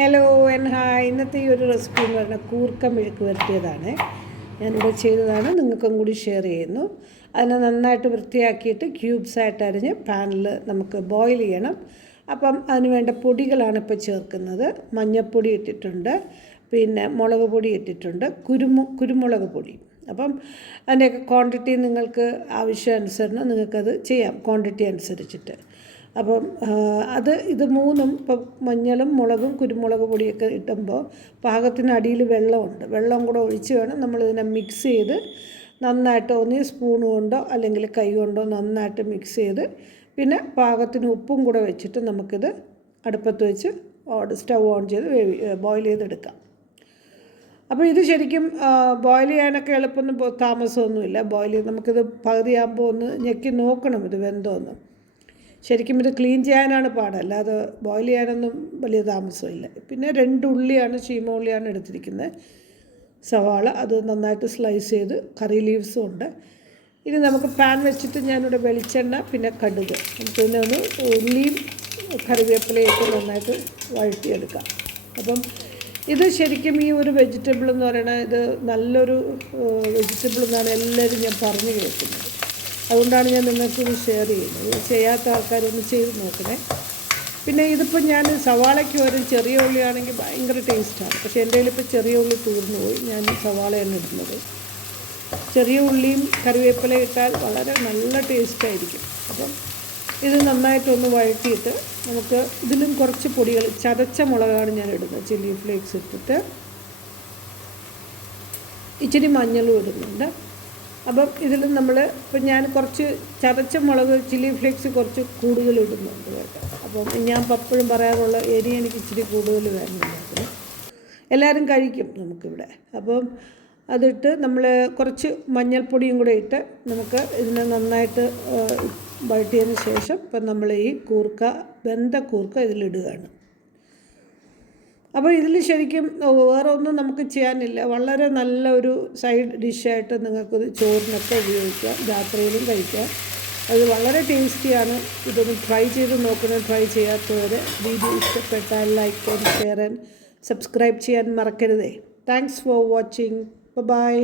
Hello and hi. ഇന്നത്തെ ഈ ഒരു റെസിപ്പി എന്ന് പറഞ്ഞാൽ കൂർക്ക മെഴുക്ക് വരട്ടിയതാണ്. ഞാനിവിടെ ചെയ്തതാണ്, നിങ്ങൾക്കും കൂടി ഷെയർ ചെയ്യുന്നു. അതിനെ നന്നായിട്ട് വൃത്തിയാക്കിയിട്ട് ക്യൂബ്സായിട്ട് അരിഞ്ഞ് പാനിൽ നമുക്ക് ബോയിൽ ചെയ്യണം. അപ്പം അതിന് വേണ്ട പൊടികളാണ് ഇപ്പോൾ ചേർക്കുന്നത്. മഞ്ഞൾപ്പൊടി ഇട്ടിട്ടുണ്ട്, പിന്നെ മുളക് പൊടി ഇട്ടിട്ടുണ്ട്, കുരുമുളക് പൊടി. അപ്പം അതിൻ്റെയൊക്കെ ക്വാണ്ടിറ്റി നിങ്ങൾക്ക് ആവശ്യാനുസരണം നിങ്ങൾക്കത് ചെയ്യാം, ക്വാണ്ടിറ്റി അനുസരിച്ചിട്ട്. അപ്പം ഇത് മൂന്നും ഇപ്പം മഞ്ഞളും മുളകും കുരുമുളക് പൊടിയൊക്കെ ഇടുമ്പോൾ പാകത്തിന് അടിയിൽ വെള്ളമുണ്ട്. വെള്ളം കൂടെ ഒഴിച്ച് വേണം നമ്മളിതിനെ മിക്സ് ചെയ്ത് നന്നായിട്ട് ഒന്നീ സ്പൂൺ കൊണ്ടോ അല്ലെങ്കിൽ കൈ കൊണ്ടോ നന്നായിട്ട് മിക്സ് ചെയ്ത് പിന്നെ പാകത്തിന് ഉപ്പും കൂടെ വെച്ചിട്ട് നമുക്കിത് അടുപ്പത്ത് വെച്ച് സ്റ്റൗ ഓൺ ചെയ്ത് ബോയിൽ ചെയ്തെടുക്കാം. അപ്പോൾ ഇത് ശരിക്കും ബോയിൽ ചെയ്യാനൊക്കെ എളുപ്പമൊന്നും താമസമൊന്നുമില്ല. ബോയിൽ ചെയ്ത് നമുക്കിത് പകുതിയാകുമ്പോൾ ഒന്ന് ഞെക്കി നോക്കണം ഇത് വെന്തോന്ന്. ശരിക്കും ഇത് ക്ലീൻ ചെയ്യാനാണ് പാട്, അല്ലാതെ ബോയിൽ ചെയ്യാനൊന്നും വലിയ താമസമില്ല. പിന്നെ 2 ഉള്ളിയാണ്, ചീമ ഉള്ളിയാണ് എടുത്തിരിക്കുന്നത്. സവാള അത് നന്നായിട്ട് സ്ലൈസ് ചെയ്ത്, കറി ലീവ്സും ഉണ്ട്. ഇനി നമുക്ക് പാൻ വെച്ചിട്ട് ഞാനിവിടെ വെളിച്ചെണ്ണ പിന്നെ കടുക് പിന്നെ ഒന്ന് ഉള്ളിയും കറിവേപ്പിലയൊക്കെ നന്നായിട്ട് വഴറ്റിയെടുക്കാം. അപ്പം ഇത് ശരിക്കും ഈ ഒരു വെജിറ്റബിൾ എന്ന് പറയുന്നത് ഇത് നല്ലൊരു വെജിറ്റബിൾ എന്നാണ് എല്ലാവരും ഞാൻ പറഞ്ഞു കേൾക്കുന്നത്. അതുകൊണ്ടാണ് ഞാൻ നിങ്ങൾക്കിത് ഷെയർ ചെയ്യുന്നത്. ഇത് ചെയ്യാത്ത ആൾക്കാരൊന്ന് ചെയ്ത് നോക്കണേ. പിന്നെ ഇതിപ്പോൾ ഞാൻ സവാളയ്ക്ക് വരും ചെറിയ ഉള്ളിയാണെങ്കിൽ ഭയങ്കര ടേസ്റ്റാണ്. പക്ഷേ എൻ്റെ കയ്യിലിപ്പോൾ ചെറിയ ഉള്ളി തീർന്നു പോയി, ഞാൻ സവാളയാണ് ഇടുന്നത്. ചെറിയ ഉള്ളിയും കറിവേപ്പില ഇട്ടാൽ വളരെ നല്ല ടേസ്റ്റായിരിക്കും. അപ്പം ഇത് നന്നായിട്ടൊന്ന് വഴറ്റിയിട്ട് നമുക്ക് ഇതിലും കുറച്ച് പൊടികൾ, ചതച്ച മുളകാണ് ഞാൻ ഇടുന്നത്, ചില്ലി ഫ്ലേക്സ് ഇട്ടിട്ട് ഇച്ചിരി മഞ്ഞളും ഇടുന്നുണ്ട്. അപ്പം ഇതിൽ ഇപ്പം ഞാൻ കുറച്ച് ചതച്ച മുളക് ചില്ലി ഫ്ലേക്സ് കുറച്ച് കൂടുതൽ ഇടുന്നുണ്ട് കേട്ടോ. അപ്പം ഞാൻ എപ്പോഴും പറയാറുള്ള എരി എനിക്ക് ഇച്ചിരി കൂടുതൽ വേണമെന്നുണ്ടായിരുന്നു. എല്ലാവരും കഴിക്കും നമുക്കിവിടെ. അപ്പം അതിട്ട് നമ്മൾ കുറച്ച് മഞ്ഞൾപ്പൊടിയും കൂടെ ഇട്ട് നമുക്ക് ഇതിനെ നന്നായിട്ട് വഴറ്റിയതിന് ശേഷം ഇപ്പം നമ്മൾ ഈ വെന്ത കൂർക്ക ഇതിലിടുകയാണ്. അപ്പോൾ ഇതിൽ ശരിക്കും വേറെ ഒന്നും നമുക്ക് ചെയ്യാനില്ല. വളരെ നല്ലൊരു സൈഡ് ഡിഷായിട്ട് നിങ്ങൾക്കത് ചോറിനൊക്കെ ഉപയോഗിക്കാം, രാത്രിയിലും കഴിക്കാം. അത് വളരെ ടേസ്റ്റിയാണ്. ഇതൊന്ന് ട്രൈ ചെയ്ത് നോക്കണം. ട്രൈ ചെയ്യാത്തവർ വീഡിയോ ഇഷ്ടപ്പെട്ടാൽ like and share and subscribe ചെയ്യാൻ മറക്കരുതേ. Thanks for watching. ബൈ.